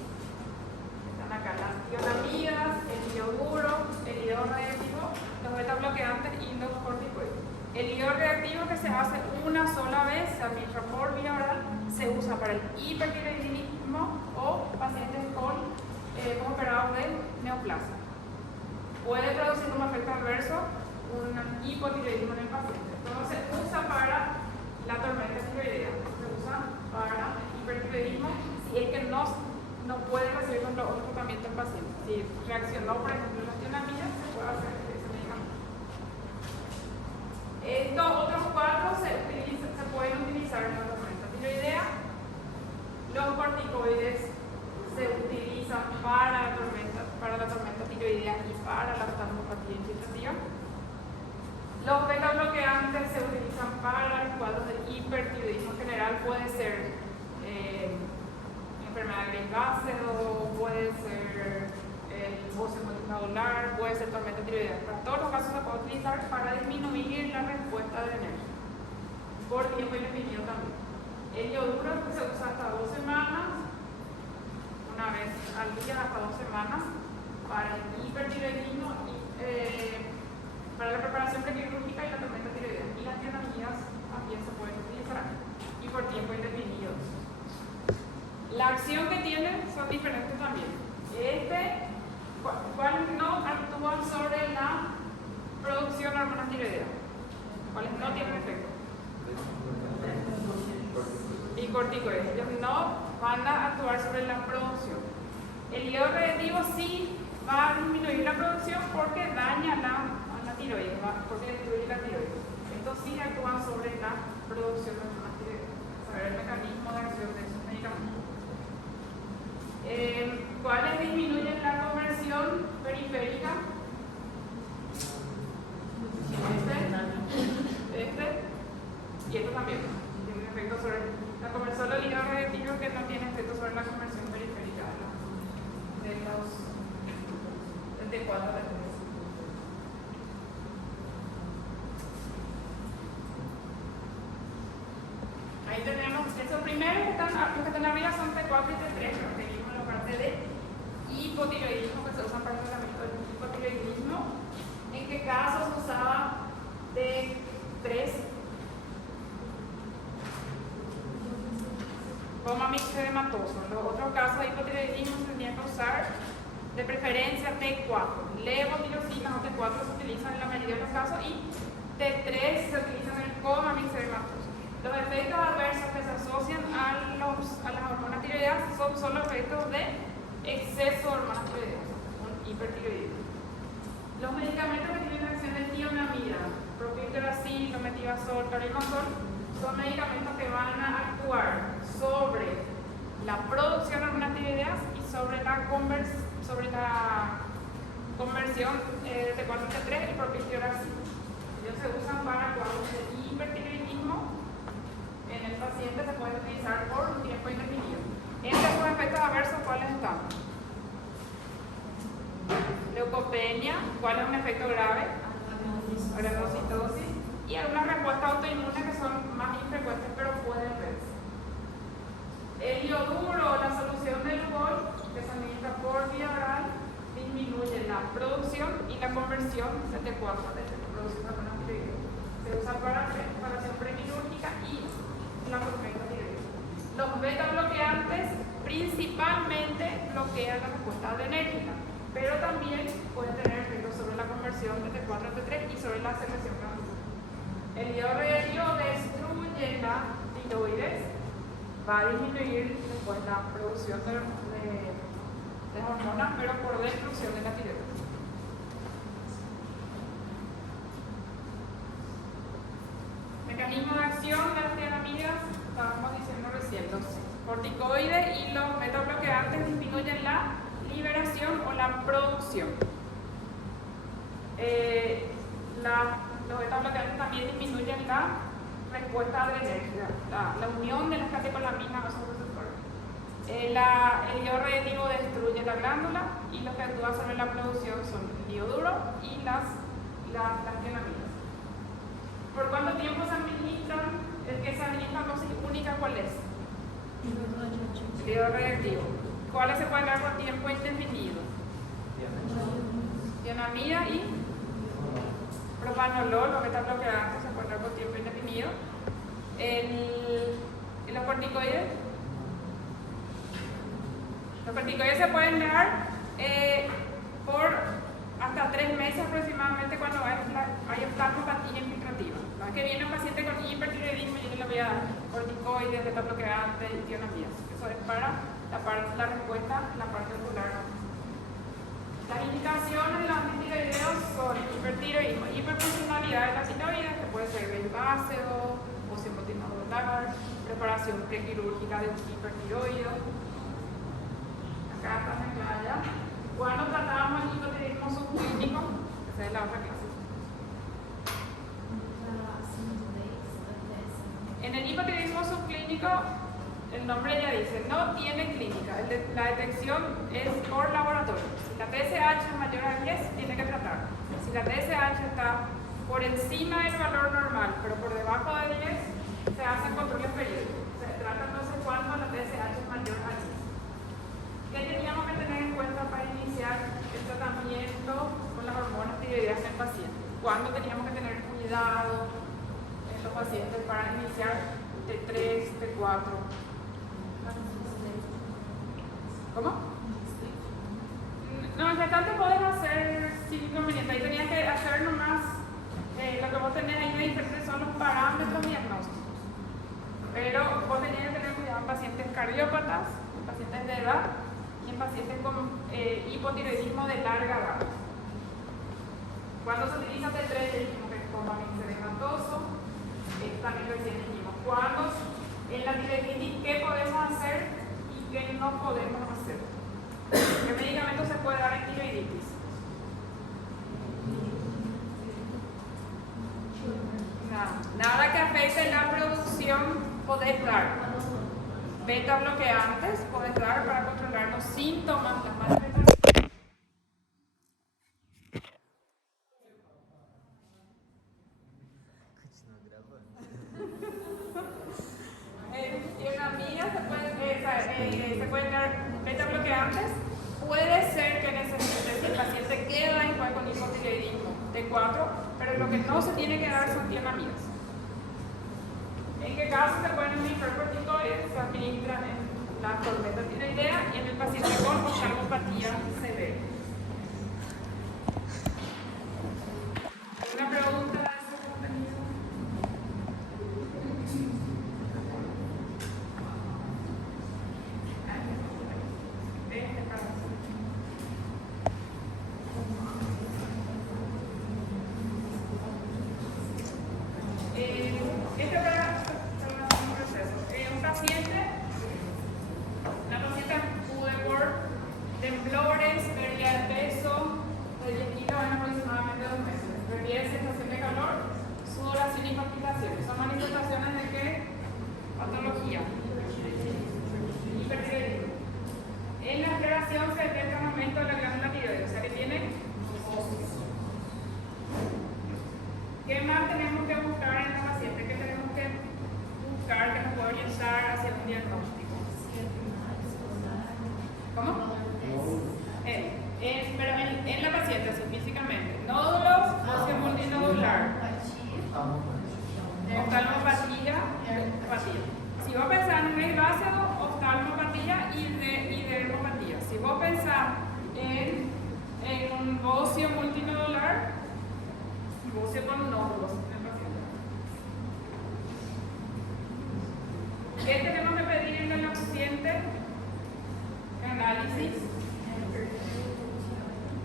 Están acá las tionamidas, el ioduro, el iodo reactivo, los beta-bloqueantes y los corticoides. El iodo reactivo, que se hace una sola vez, se administra por vía oral, se usa para el hipertiroidismo o pacientes con operados de neoplasia. Puede producir como efecto adverso un hipotiroidismo en el paciente. Entonces se usa para la tormenta tiroidea, se usa para el hipertiroidismo si es que no puede recibir con otro tratamiento el paciente. Si reaccionó, por ejemplo, las tionamidas, se puede hacer ese medicamento. Estos otros 4 se pueden utilizar en la tormenta tiroidea. Los corticoides se utilizan para la tormenta tiroidea. hipotiroidea y para la oftalmopatía infiltrativa. Los beta-bloqueantes se utilizan para los cuadros de hipertiroidismo general, puede ser enfermedad de Grácero, puede ser el bócio multinodular, puede ser tormenta tiroidea. Para todos los casos se puede utilizar para disminuir la respuesta de energía por tiempo indefinido también. El yoduro se usa hasta 2 semanas, una vez al día hasta 2 semanas, para el hipertiroidismo y para la preparación prequirúrgica y la tormenta tiroidea. Y las tironamidas también se pueden utilizar y por tiempo indefinido. La acción que tienen son diferentes también. ¿Cuáles no actúan sobre la producción de hormonas tiroideas? ¿Cuáles no tienen efecto? Y corticoides. Ellos no van a actuar sobre la producción. El hierro reactivo sí va a disminuir la producción porque daña la tiroides, porque destruye la tiroides. Estos sí actúan sobre la producción de hormonas tiroideas. Saber el mecanismo de acción de esos medicamentos. ¿Cuáles disminuyen la conversión periférica? Y esto también tiene un efecto sobre la conversión del hígado reactivo, que no tiene efecto sobre la conversión periférica de los T4 de 3. Ahí tenemos esos primeros que están arriba son T4 y T3, pero seguimos la parte de hipotiroidismo que se usan para el tratamiento del hipotiroidismo. ¿En qué casos se usaba T3? Coma mixedematoso. En los otros casos de hipotiroidismo se tenía que usar de preferencia T4. Levotirosina o T4 se utilizan en la mayoría de los casos y T3 se utiliza en el coma mixedematoso. Los efectos adversos que se asocian a las hormonas tiroideas son solo efectos de exceso de hormonas tiroideas, un hipertiroidismo. Los medicamentos que tienen acción del tionamida, propiltoracil, metivazol, carbimazol, son medicamentos que van a actuar sobre la producción de hormonas tiroideas y sobre la conversión de T4 a T3 y propiltoracil. Ellos se usan para cuadros de hipertiroidismo. En el paciente se puede utilizar por un tiempo indefinido. Entre sus efectos adversos, ¿cuáles están? Leucopenia, ¿cuál es un efecto grave? Granulocitosis. Y algunas respuestas autoinmunes que son más infrecuentes, pero pueden verse. El ioduro, la solución del Lugol, que se administra por vía oral, disminuye la producción y la conversión de T4 de producción de hormonas tiroideas. Se usa para preparación prequirúrgica y la tormenta tiroidea. Los beta bloqueantes principalmente bloquean la respuesta adrenérgica, pero también pueden tener efectos sobre la conversión de T4 a T3 y sobre la secreción glandular. El hierro reactivo destruye la tiroides, va a disminuir después la producción de hormonas, pero por destrucción de la tiroides. Mecanismo de acción de las tironamidas, estábamos diciendo recién, los corticoides y los beta-bloqueantes disminuyen la liberación o la producción. Los beta-bloqueantes también disminuyen la respuesta adrenérgica, la unión de las catecolaminas a esos receptores. El hierro reactivo destruye la glándula y los que actúan sobre la producción son el ioduro y las tironamidas. ¿Por cuánto tiempo se administran? El que se administra dosis única, ¿cuál es? El hierro reactivo. ¿Cuáles se pueden dar por tiempo indefinido? Tionamida y propanolol, los beta-bloqueantes se pueden dar por tiempo indefinido. ¿Y los corticoides? Los corticoides se pueden dar por hasta 3 meses aproximadamente cuando hay oftalmopatía infiltrativa. No es que viene un paciente con hipertiroidismo y yo le voy a dar corticoides, beta-bloqueantes y tionamidas. Eso es para la respuesta en la parte ocular. Las indicaciones de los antitiroideos son hipertiroidismo, hiperfuncionalidad de la tiroides, que puede ser belváceo, bócio multinodular, preparación prequirúrgica de un hipertiroideo. Acá está mezclada ya. Cuando tratábamos el hipotiroidismo subclínico, esa es la otra clase. En el hipotiroidismo subclínico, el nombre ya dice, no tiene clínica. La detección es por laboratorio. Si la TSH es mayor a 10, tiene que tratar. Si la TSH está por encima del valor normal, pero por debajo de 10, se hacen controles periódicos. Se trata entonces cuando la TSH es mayor a 10. ¿Qué teníamos que tener en cuenta para iniciar el tratamiento con las hormonas tiroideas en el paciente? ¿Cuándo teníamos que tener cuidado en los pacientes para iniciar T3, T4? ¿Cómo? No, en gestante podés hacer sin inconveniente. Ahí tenías que hacer nomás lo que vos tenés ahí de diferentes son los parámetros diagnósticos. Pero vos tenías que tener cuidado en pacientes cardiópatas, en pacientes de edad y en pacientes con hipotiroidismo de larga edad. Cuando se utiliza T3, dijimos que es comamixerematoso, también recién dijimos. Cuando en la tiroiditis, ¿qué podemos hacer y qué no podemos hacer? ¿Qué medicamento se puede dar en tiroiditis? Nada que afecte la producción podés dar. Beta bloqueantes podés dar para controlar los síntomas, las manifestaciones. Se pueden dar beta bloqueantes. Puede ser que necesite, si el paciente queda igual con hipotiroidismo T4, pero lo que no se tiene que dar son tienamidas. ¿En qué caso se pueden administrar corticoides? Se administran en la tormenta tiroidea y en el paciente con oftalmopatía severa. ¿Alguna pregunta de ese contenido? Son manifestaciones de qué? Patología. Hipertiroidismo. En la exploración se detecta un aumento de la glándula tiroides, o sea que tiene osis. ¿Qué más tenemos que buscar en la paciente? ¿Qué tenemos que buscar que nos pueda orientar hacia un diagnóstico? ¿Cómo? Pero en la paciente, así, físicamente. Nódulos, óseo multinodular. Oftalmopatía, si vos pensás en herbáceo, oftalmopatía y dermopatía. Si vos pensás en un óseo multinodular, óseo con nódulos en el paciente. ¿Qué tenemos que pedir en el paciente? Análisis.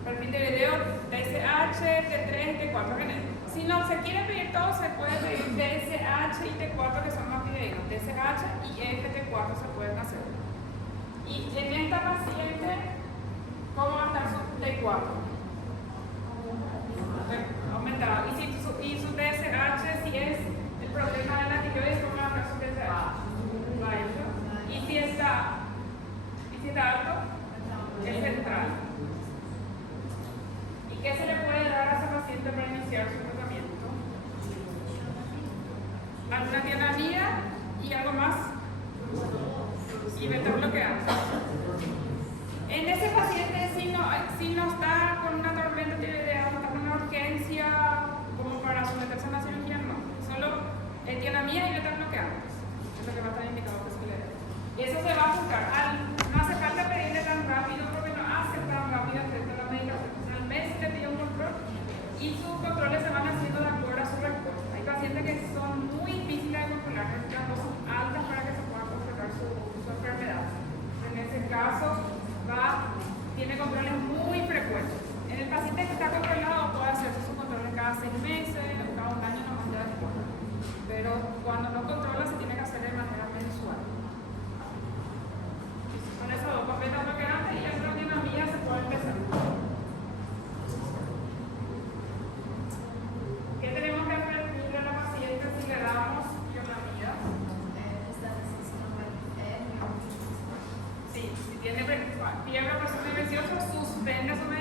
Perfil de video, TSH, T3, T4 genético. Si no se quiere pedir todo, se puede pedir TSH y T4 que son más fidedignos. TSH y FT4 se pueden hacer. Y en esta paciente, ¿cómo va a estar su T4? Aumentado. Y su TSH, si es el problema de la tiroides, ¿cómo va a estar su TSH? Bajo. Y si está alto, es central. ¿Y qué se le puede dar a ese paciente para iniciar su tratamiento? Alguna tienamida y algo más. Y beta bloqueante. En ese paciente, si no está con una tormenta tiroidea, no está con una urgencia como para someterse a una cirugía, no. Solo tienamida y beta bloqueantes. Es lo que va a estar indicado que se le dé. Eso se va a buscar. No hace falta pedirle tan rápido porque no hace tan rápido efecto la medicación. Al mes le pide un control y sus controles se van haciendo de acuerdo a su respuesta. Hay pacientes que son muy difíciles de controlar, necesitan dosis altas para que se pueda controlar su enfermedad. En ese caso, tiene controles muy frecuentes. En el paciente que está controlado puede hacerse sus controles cada 6 meses o cada un año nomás. suspenda su